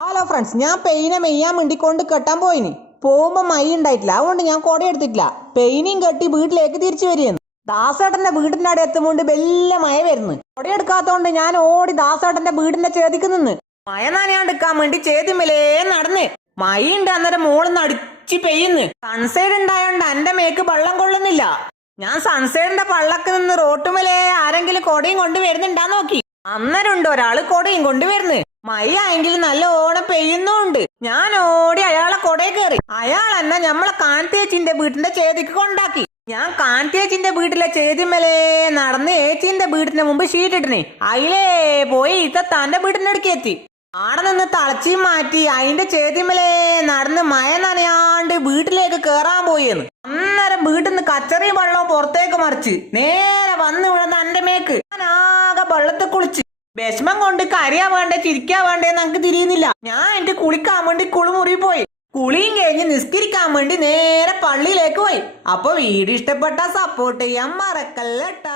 Hello friends, ഞാൻ പെയിനെ മെയ്യാൻ വേണ്ടിക്കൊണ്ട് കെട്ടാൻ പോയിനി. പോകുമ്പോ മൈ ഉണ്ടായിട്ടില്ല, അതുകൊണ്ട് ഞാൻ കൊട എടുത്തിട്ടില്ല. പെയിനും കെട്ടി വീട്ടിലേക്ക് തിരിച്ചു വരികയെന്ന്. ദാസേട്ടന്റെ വീടിന്റെ അവിടെ എത്തുമ്പോണ്ട് വലിയ മഴ വരുന്നു. കൊട എടുക്കാത്തോണ്ട് ഞാൻ ഓടി ദാസേട്ടന്റെ വീടിന്റെ ചേതിക്ക് നിന്ന് മഴ നനയാണ്ടിക്കാൻ വേണ്ടി ചേതിമലേ നടന്ന്. മഴ ഉണ്ട്, അന്നേരം മോളിന്ന് അടിച്ച് പെയ്യുന്നു. സൺസൈഡ് ഉണ്ടായോണ്ട് എന്റെ മേക്ക് വെള്ളം കൊള്ളുന്നില്ല. ഞാൻ സൺസൈഡിന്റെ പള്ളക്ക് നിന്ന് റോട്ടുമലേ ആരെങ്കിലും കൊടയും കൊണ്ട് വരുന്നുണ്ടാ നോക്കി. അന്നേരം ഉണ്ട് ഒരാള് കൊടയും കൊണ്ടുവരുന്നു. മഴ ആയെങ്കിൽ നല്ല ഓണം പെയ്യുന്നുണ്ട്. ഞാൻ ഓടി അയാളെ കൊടയിൽ കയറി. അയാൾ എന്നെ നമ്മളെ കാന്തേച്ചിന്റെ വീട്ടിന്റെ ചേതിക്ക് കൊണ്ടാക്കി. ഞാൻ കാന്തേച്ചിന്റെ വീട്ടിലെ ചേതിമലേ നടന്ന് ഏച്ചിന്റെ വീടിന്റെ മുമ്പ് ഷീറ്റിട്ടിനെ. അതിലേ പോയി തന്റെ വീടിന്റെ അടുക്ക് എത്തി. ആടെ നിന്ന് തളച്ചി മാറ്റി അതിന്റെ ചേതിമലേ നടന്ന് മഴ നനയാണ്ട് വീട്ടിലേക്ക് കേറാൻ പോയെന്ന്. അന്നേരം വീട്ടിൽ നിന്ന് കച്ചറിയും വെള്ളവും പുറത്തേക്ക് മറിച്ച് നേരെ വന്ന് വിടുന്ന എന്റെ മേക്ക്. ഞാൻ ആകെ വെള്ളത്തിൽ കുളിച്ച് വിഷമം കൊണ്ട് കരയാ വേണ്ടേ ചിരിക്കാ വേണ്ടേന്ന് എനിക്ക് തിരിയുന്നില്ല. ഞാൻ എന്റെ കുളിക്കാൻ വേണ്ടി കുളിമുറി പോയി. കുളിയും കഴിഞ്ഞ് നിസ്കരിക്കാൻ വേണ്ടി നേരെ പള്ളിയിലേക്ക് പോയി. അപ്പൊ വീഡിയോ ഇഷ്ടപ്പെട്ട സപ്പോർട്ട് ചെയ്യാൻ മറക്കല്ലേട്ടാ.